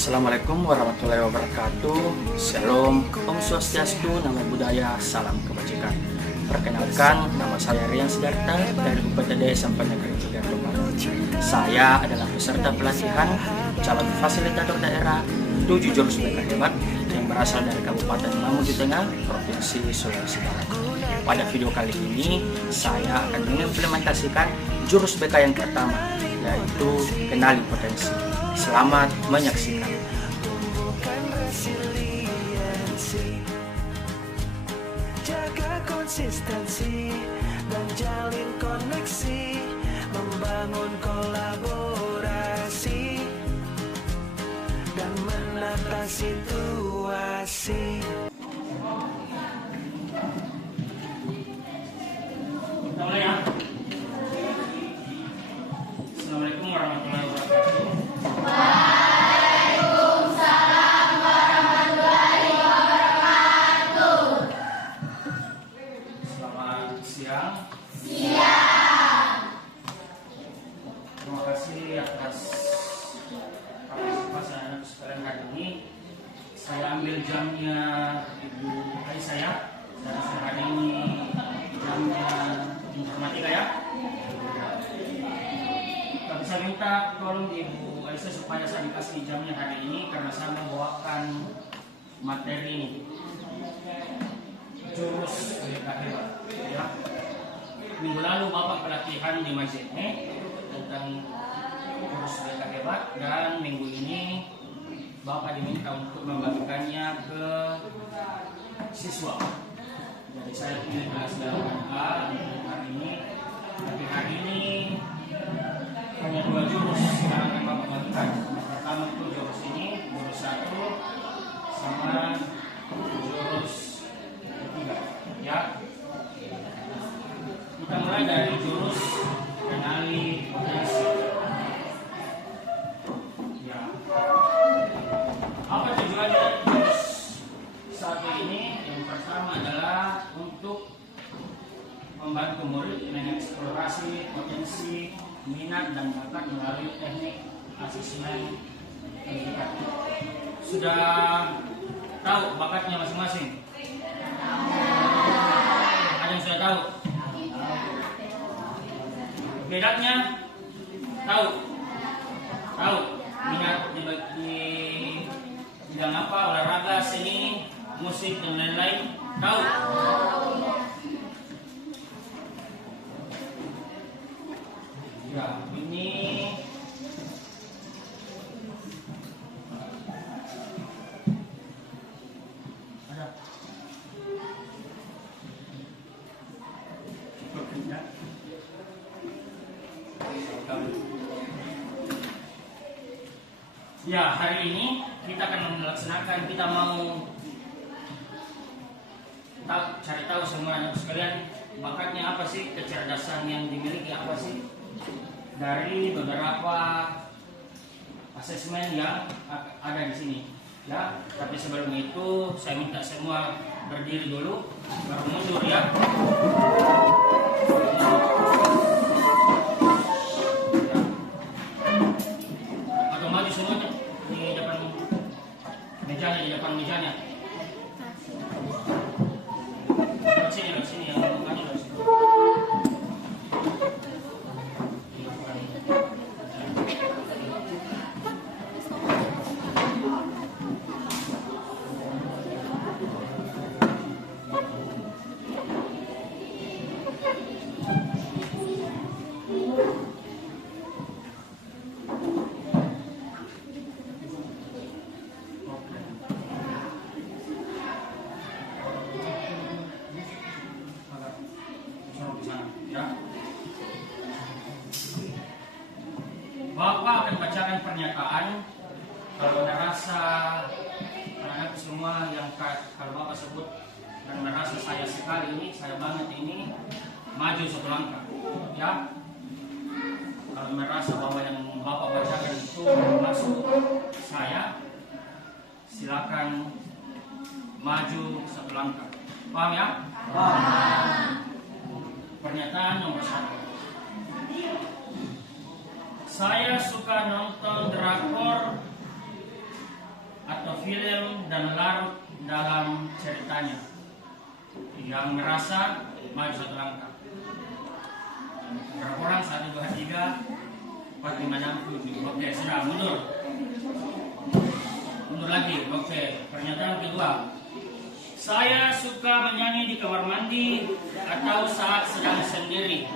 Assalamualaikum warahmatullahi wabarakatuh. Shalom, Om Swastiastu, Namo Buddhaya, salam kebajikan. Perkenalkan, nama saya Rian Sidarta dari UPTD Sampai Negeri 3 Tuban. Saya adalah peserta pelatihan calon fasilitator daerah 7 jurus BK hebat yang berasal dari Kabupaten Mamuju Tengah, Provinsi Sulawesi Barat. Pada video kali ini, saya akan mengimplementasikan jurus BK yang pertama, yaitu kenali potensi. Selamat menyaksikan. Jaga konsistensi dan jalin koneksi, membangun kolaborasi dan menata situasi. Mulai ya. Assalamualaikum warahmatullahi wabarakatuh. Waalaikumsalam warahmatullahi wabarakatuh. Selamat siang. Terima kasih atas partisipasi anak sekalian hari ini. Saya ambil jamnya Ibu Aisyah ya. Dan hari ini jamnya informatika ya. Tapi saya minta tolong Ibu Aisyah supaya saya dikasih jamnya hari ini karena saya membawakan materi ini. Jurus BK hebat ya. Minggu lalu Bapak pelatihan di Majene tentang jurus BK hebat, dan minggu ini Bapak diminta untuk membagikannya ke siswa. Jadi saya pilih kelas 8A untuk hari ini. Tapi hari ini hanya 2 jurus yang akan Bapak bagikan. Yang pertama itu jurus ini, jurus 1 sama jurus 3 ya. Kita mulai dari jurus kenali potensi ya. Apa tujuannya jurus 1 ini? Yang pertama adalah untuk membantu murid mengeksplorasi potensi, minat dan bakat melalui teknik asesmen pendidikan. Sudah tahu bakatnya masing-masing? Ada yang sudah tahu? Bedanya tahu? Tahu? Minat di bidang apa? Olahraga, seni, musik dan lain-lain? Tahu? Ya, ini ada. Ya, hari ini kita akan melaksanakan, kita mau cari tahu semua anak sekalian bakatnya apa sih, kecerdasan yang dimiliki apa sih, dari beberapa asesmen yang ada di sini ya. Tapi sebelum itu saya minta semua berdiri dulu, baru mundur ya. Atau maju semuanya di depan mejanya, Di sini yang maju dari sini. Bapak akan bacakan pernyataan. Kalau merasa anak semua yang kalau Bapak sebut dan merasa saya sekali ini, saya banget ini, maju 1 langkah ya. Kalau merasa bahwa yang Bapak bacakan itu masuk saya, silakan maju 1 langkah. Paham ya? Paham. Pernyataan nomor 1. Saya suka nonton drakor atau film dan larut dalam ceritanya. Yang merasa maju 1 langkah. Berapa orang? 1, 2, 3, 4, 5, 6, 7. Oke, sudah mundur. Mundur lagi. Oke, pernyataan kedua. Saya suka menyanyi di kamar mandi atau saat sedang sendiri.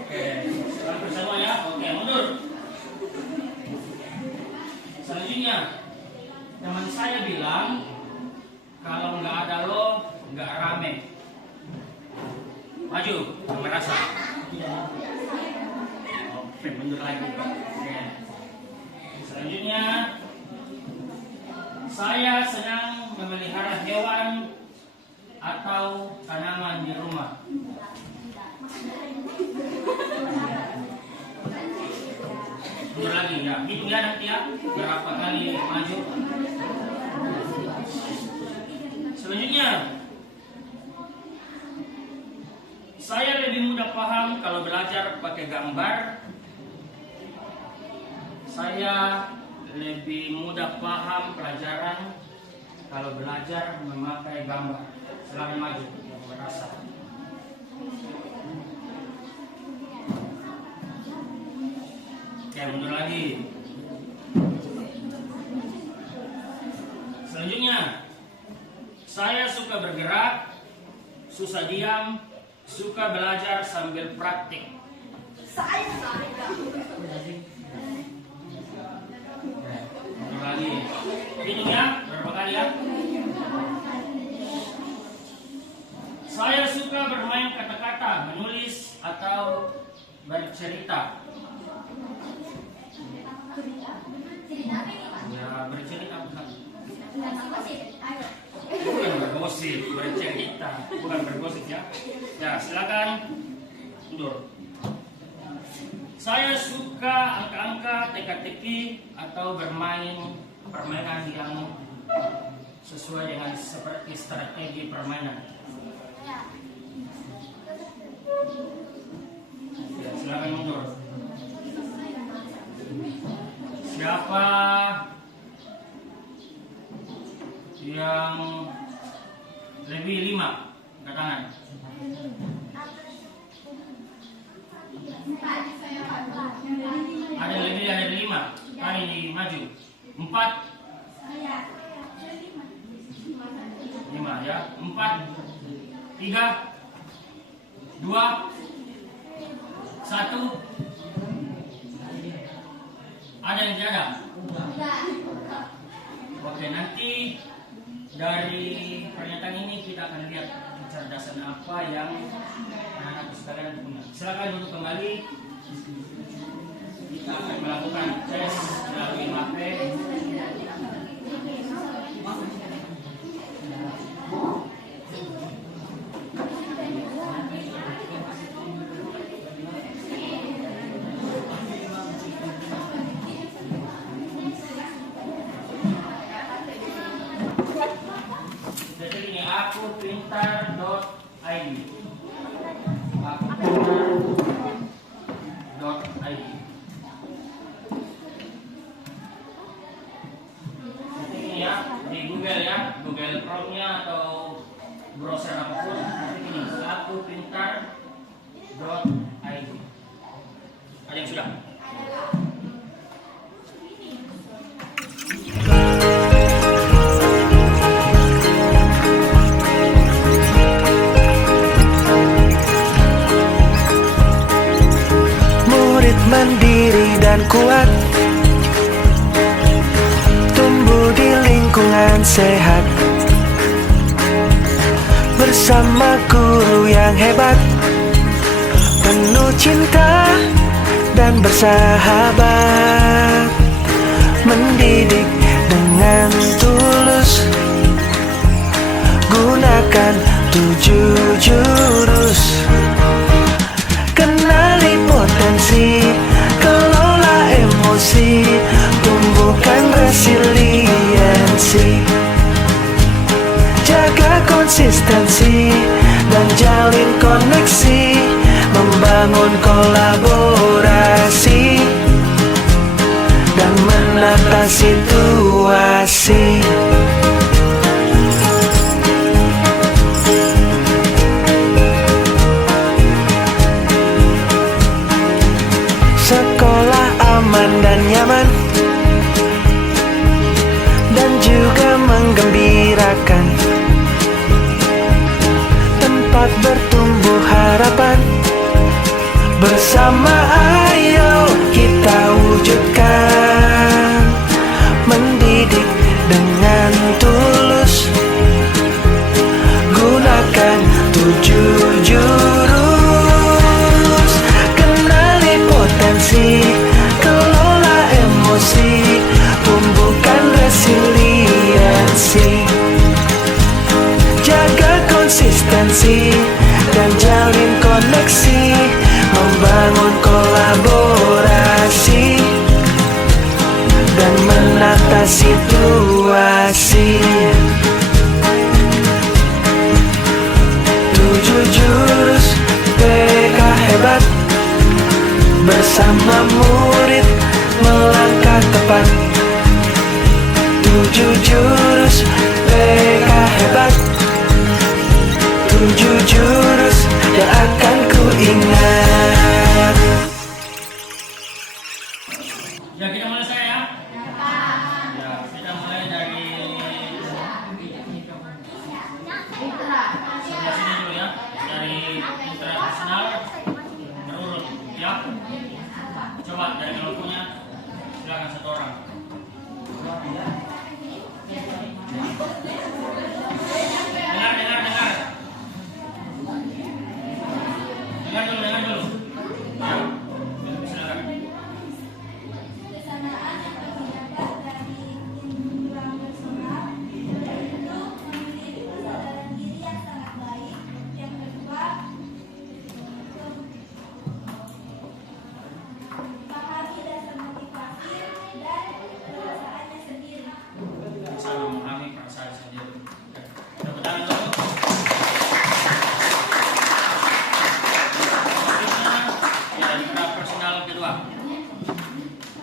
Oke, sekarang bersama ya. Oke, mundur. Selanjutnya, teman saya bilang kalau nggak ada lo nggak rame. Maju, merasa. Oke, mundur lagi. Oke. Selanjutnya, saya senang memelihara hewan atau tanaman di rumah. Mundur lagi ya, hitung ya nanti ya berapa kali maju. Selanjutnya, saya lebih mudah paham kalau belajar pakai gambar. Saya lebih mudah paham pelajaran kalau belajar memakai gambar. Silakan maju yang merasa. Oke, mundur lagi. Selanjutnya, saya suka bergerak, susah diam, suka belajar sambil praktik. Mundur lagi. Hitung ya, berapa kali ya? Saya suka bermain kata-kata, menulis atau bercerita. Ya, bercerita bukan. Bukan bergosip, bercerita, bukan bergosip ya. Ya, silakan mundur. Saya suka angka-angka, teka-teki atau bermain permainan yang sesuai dengan seperti strategi permainan. Ya, silakan mundur. Siapa yang lebih 5? Angkat tangan. Ada yang lebih, ada yang 5. Kali maju. 4. 5 ya. 4, 3, 2, 1. Ada yang tidak ada? Oke, nanti dari pernyataan ini kita akan lihat kecerdasan apa yang anak-anak sekalian punya. Silakan duduk kembali. Kita akan melakukan tes melalui HP. Jadi ini akupintar.id. Akupintar.id. Jadi ini ya di Google ya, Google Chrome-nya atau browser apapun. Jadi ini akupintar.id. Ada yang sudah? Mandiri dan kuat, tumbuh di lingkungan sehat, bersama guru yang hebat, penuh cinta dan bersahabat, mendidik dengan tulus, gunakan 7 jurus. Kenali potensi, kelola emosi, tumbuhkan resiliensi, jaga konsistensi dan jalin koneksi, membangun kolaborasi menata situasi. Sekolah aman dan nyaman, dan juga menggembirakan. Tempat bertumbuh harapan, bersama ayo kita wujudkan. Mendidik dengan tulus, gunakan 7 jurus. Kenali potensi, kelola emosi, tumbuhkan resiliensi. Jaga konsistensi dan jalin koneksi, membangun kolaborasi dan menata situasi. 7 jurus PK hebat, bersama murid melangkah tepat. 7 jurus PK hebat, 7 jurus yang akan ku ingat. Ya, kita mulai saya ya. Ya, kita mulai dari sebelah sini dulu ya. Dari internasional berurut ya. Coba dari kelompoknya, silakan satu orang. Dengar. Dengar dulu. Ya, silakan. Kesamaan yang kami dapat dari individual personal yaitu memiliki kesadaran diri yang sangat baik. Yang kedua, pahami dasar motivasi dan perasaannya sendiri. Selalu memahami perasaan sendiri. Tepuk tangan dulu. Selanjutnya, ya, kita personal kedua.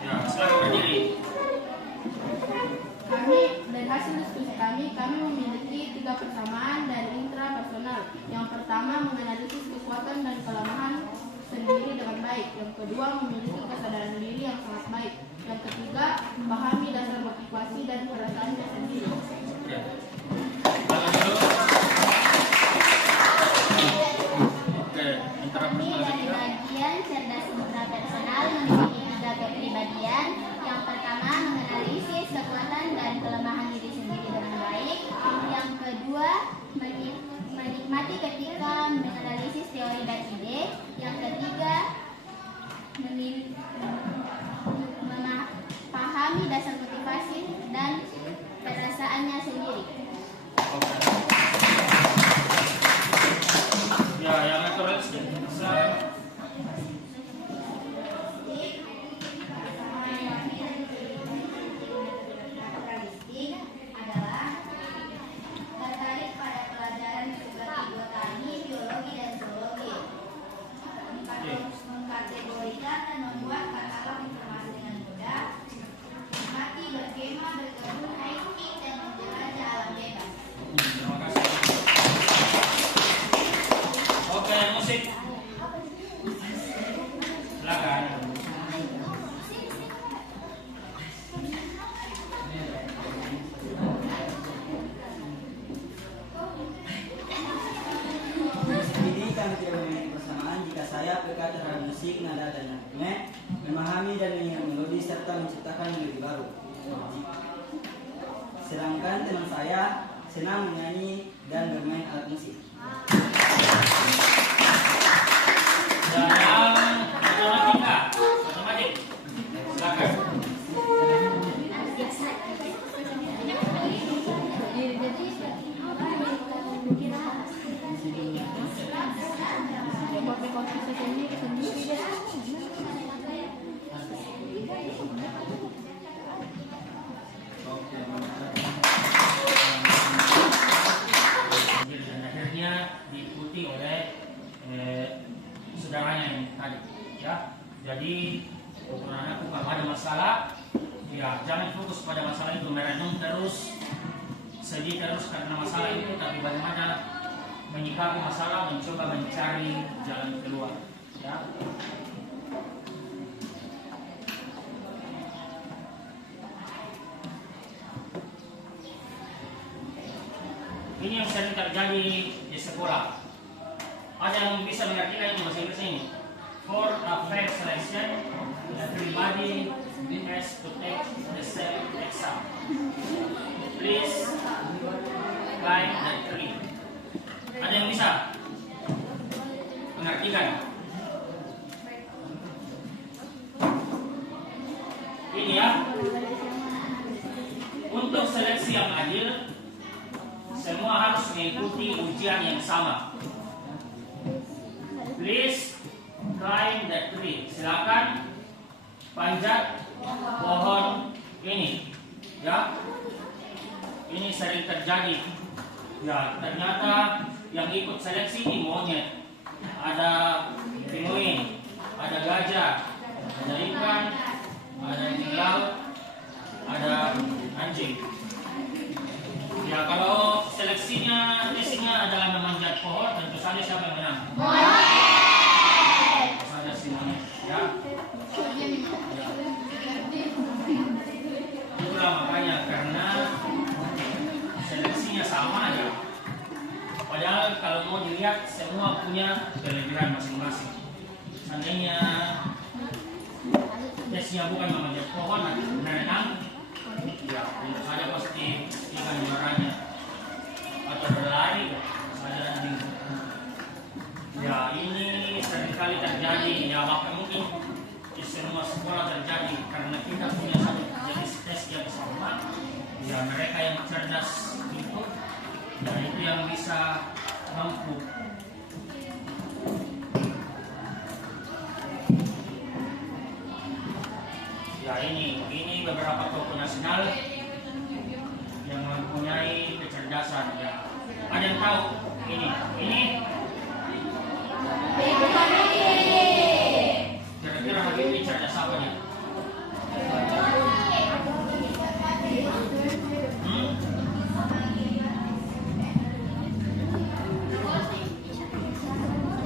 Ya, silakan berdiri. Dari hasil diskusi kami memiliki 3 persamaan dan intrapersonal. Yang pertama, menganalisis kekuatan dan kelemahan sendiri dengan baik. Yang kedua, memiliki kesadaran diri yang sangat baik. Yang ketiga, memahami dasar motivasi dan perasaannya sendiri. Ya. Tangan dulu. Oke, intrapersonal Dari ketiga. bagian cerdas intrapersonal memiliki 3 kepribadian. Yang pertama, menganalisis kekuatan dan kelemahan diri sendiri dengan baik. Yang kedua, menikmati ketika menganalisis teori dan ide. Yang ketiga, memahami dasar motivasi dan perasaannya sendiri. Oke. Ya, yang natural sedikit. Silakan. Karakteristik adalah tertarik pada pelajaran seperti botani, biologi, dan zoologi. Mengkategorikan dan membuat katalog informasi dengan mudah. Menikmati berkemah, berkebun, hiking, dan menjelajah alam bebas. Terima kasih. Oke, musik. Silakan. Ini kami tidak memiliki persamaan jika saya peka terhadap musik, nada, dan nyanyian, memahami dan mengingat melodi serta menciptakan melodi baru. Sedangkan teman saya senang menyanyi dan bermain alat musik. Dan yang matematika, matematik. Silakan. Dan akhirnya diikuti Ya, jangan fokus pada masalah itu, merenung terus, sedih terus karena masalah itu, tapi bagaimana menyikapi masalah, mencoba mencari jalan keluar. Ya. Ini yang sering terjadi di sekolah. Ada yang bisa mengertikan itu bahasa Inggris ini. For a fair selection, everybody has to take the same exam. Please climb the tree. Ada yang bisa mengertikan? Ini ya. Untuk seleksi yang adil, semua harus mengikuti ujian yang sama. Please climb the tree. Silakan panjat pohon ini. Ya. Ini sering terjadi. Ya, ternyata yang ikut seleksi ini monyet. Ada penguin, ada gajah, ada ikan, ada ikan laut, ada anjing. Ya, kalau seleksinya isinya adalah memanjat pohon, tentu saja siapa yang menang? Tentu saja si monyet. Ya. Itulah makanya, karena seleksinya sama aja. Padahal kalau mau dilihat semua punya kelebihan masing-masing. Seandainya tesnya bukan memanjat pohon, berenang, ya tentu saja pasti ikan juaranya. Atau berlari, saja anjing. Ya, ini seringkali terjadi. Ya, bahkan mungkin di semua sekolah terjadi karena kita punya satu jenis tes yang sama. Ya, mereka yang cerdas itu, ya itu yang bisa mampu. Ya, ini beberapa tokoh nasional yang mempunyai kecerdasan. Ya, ada yang tahu ini? Kira-kira Habibie cerdas apa nih?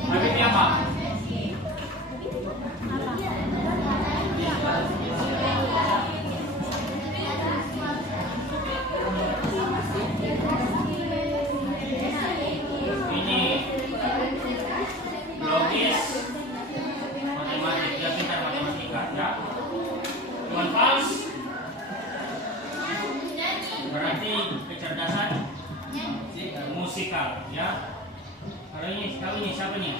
Habibie apa? Ini logis, matematik, dia pintar matematika, ya. One fals, berarti kecerdasan musikal, ya. Kalau ini, tahu ini siapa nih?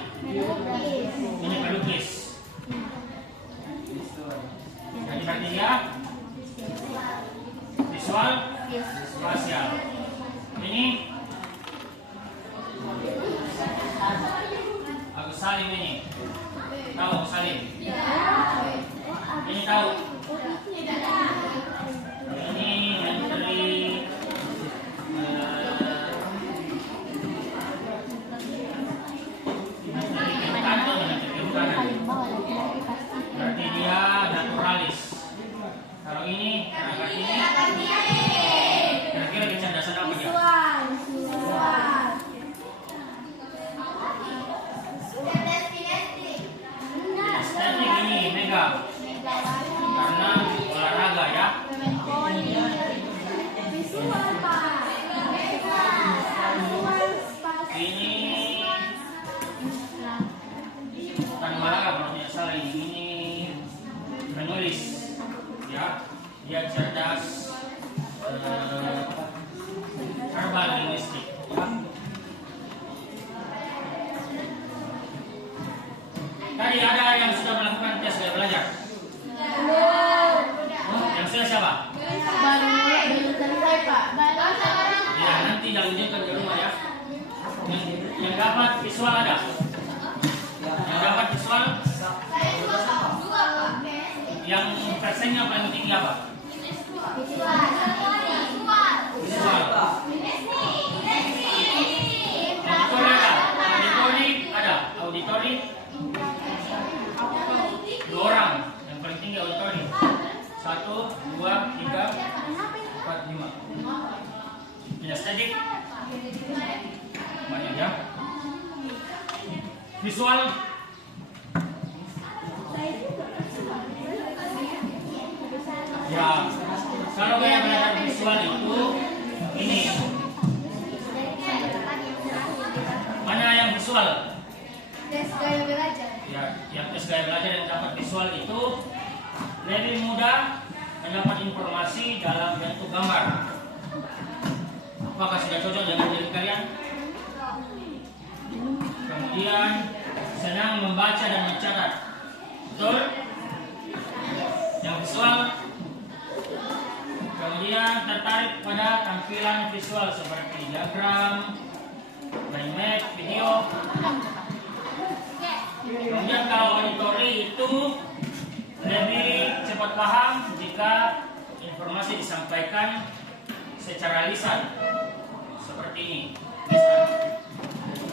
Ini pelukis. Jadi berarti dia visual, spasial. Ini Agus Salim ini. Tahu Agus Salim? Ini tahu? Ini menteri berarti dia naturalis. Kalau ini anak ini kira-kira kecerdasan apa dia? Estetik ini mega karena olahraga ya. Ini bukan olahraga kalau tidak salah, ini menulis ya, dia cerdas verbal linguistik ya. Tadi ada yang sudah melakukan tes gaya belajar? Yang sudah siapa? Baru mulai dari selesai, Pak. Ya, nanti lanjutkan ke rumah ya. Yang dapat visual ada? Yang dapat visual? Yang persennya paling tinggi apa? Visual. Auditori ada? Auditori? 2 orang. Yang paling tinggi auditori. 1, 2, 3. 4, 5. Kinestetik banyak ya. Visual ya. Kalau gaya belajar visual itu ini. Mana yang visual? Tes gaya belajar. Ya, yang tes gaya belajar yang dapat visual itu lebih mudah mendapat informasi dalam bentuk gambar. Apakah sudah cocok dengan diri kalian? Kemudian senang membaca dan mencatat. Betul? Yang visual. Kemudian tertarik pada tampilan visual seperti diagram, mind map, video. Kemudian kalau auditory itu lebih cepat paham jika informasi disampaikan secara lisan seperti ini. Lisan.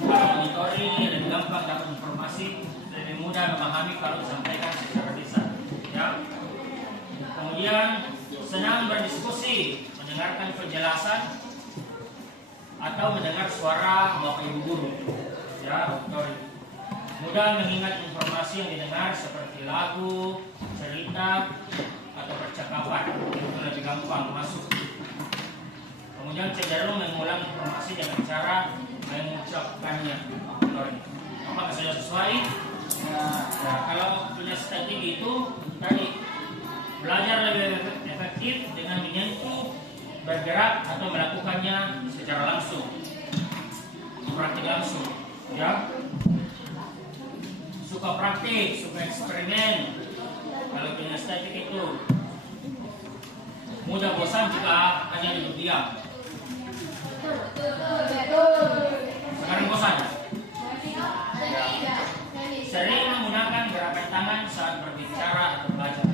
Kalau auditory lebih gampang dapat informasi, lebih mudah memahami kalau disampaikan secara lisan. Ya. Kemudian senang berdiskusi, mendengarkan penjelasan atau mendengar suara bapak ibu guru. Ya, auditory. Mudah mengingat informasi yang didengar seperti lagu, cerita, atau percakapan. Itu lebih gampang masuk. Kemudian cenderung mengulang informasi dengan cara mengucapkannya. Apakah sudah sesuai? Nah, kalau punya strategi itu tadi belajar lebih efektif dengan menyentuh, bergerak atau melakukannya secara langsung, praktik langsung. Ya. Suka praktik, suka eksperimen. Kalau kinestetik itu mudah bosan jika hanya duduk diam. Sekarang bosan. Sering menggunakan gerakan tangan saat berbicara atau belajar.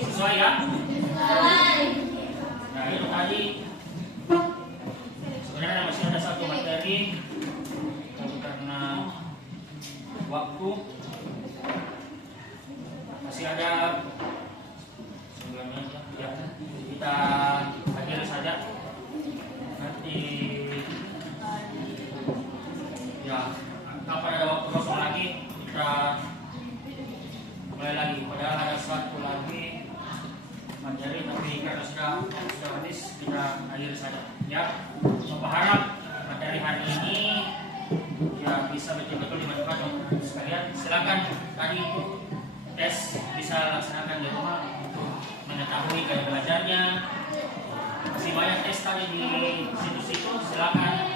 Sesuai ya? Nah itu tadi. Sebenarnya masih ada satu materi, tapi karena waktu masih ada sebelumnya ya, kita akhiri saja nanti ya, kapan ada waktu kosong lagi kita mulai lagi. Padahal ada satu lagi materi, tapi karena sudah habis kita akhiri saja ya. Berharap materi hari ini ya bisa betul-betul dimanfaatkan untuk sekalian. Silakan tadi itu tes bisa laksanakan di rumah untuk mengetahui gaya belajarnya. Masih banyak tes tadi di situs itu, silakan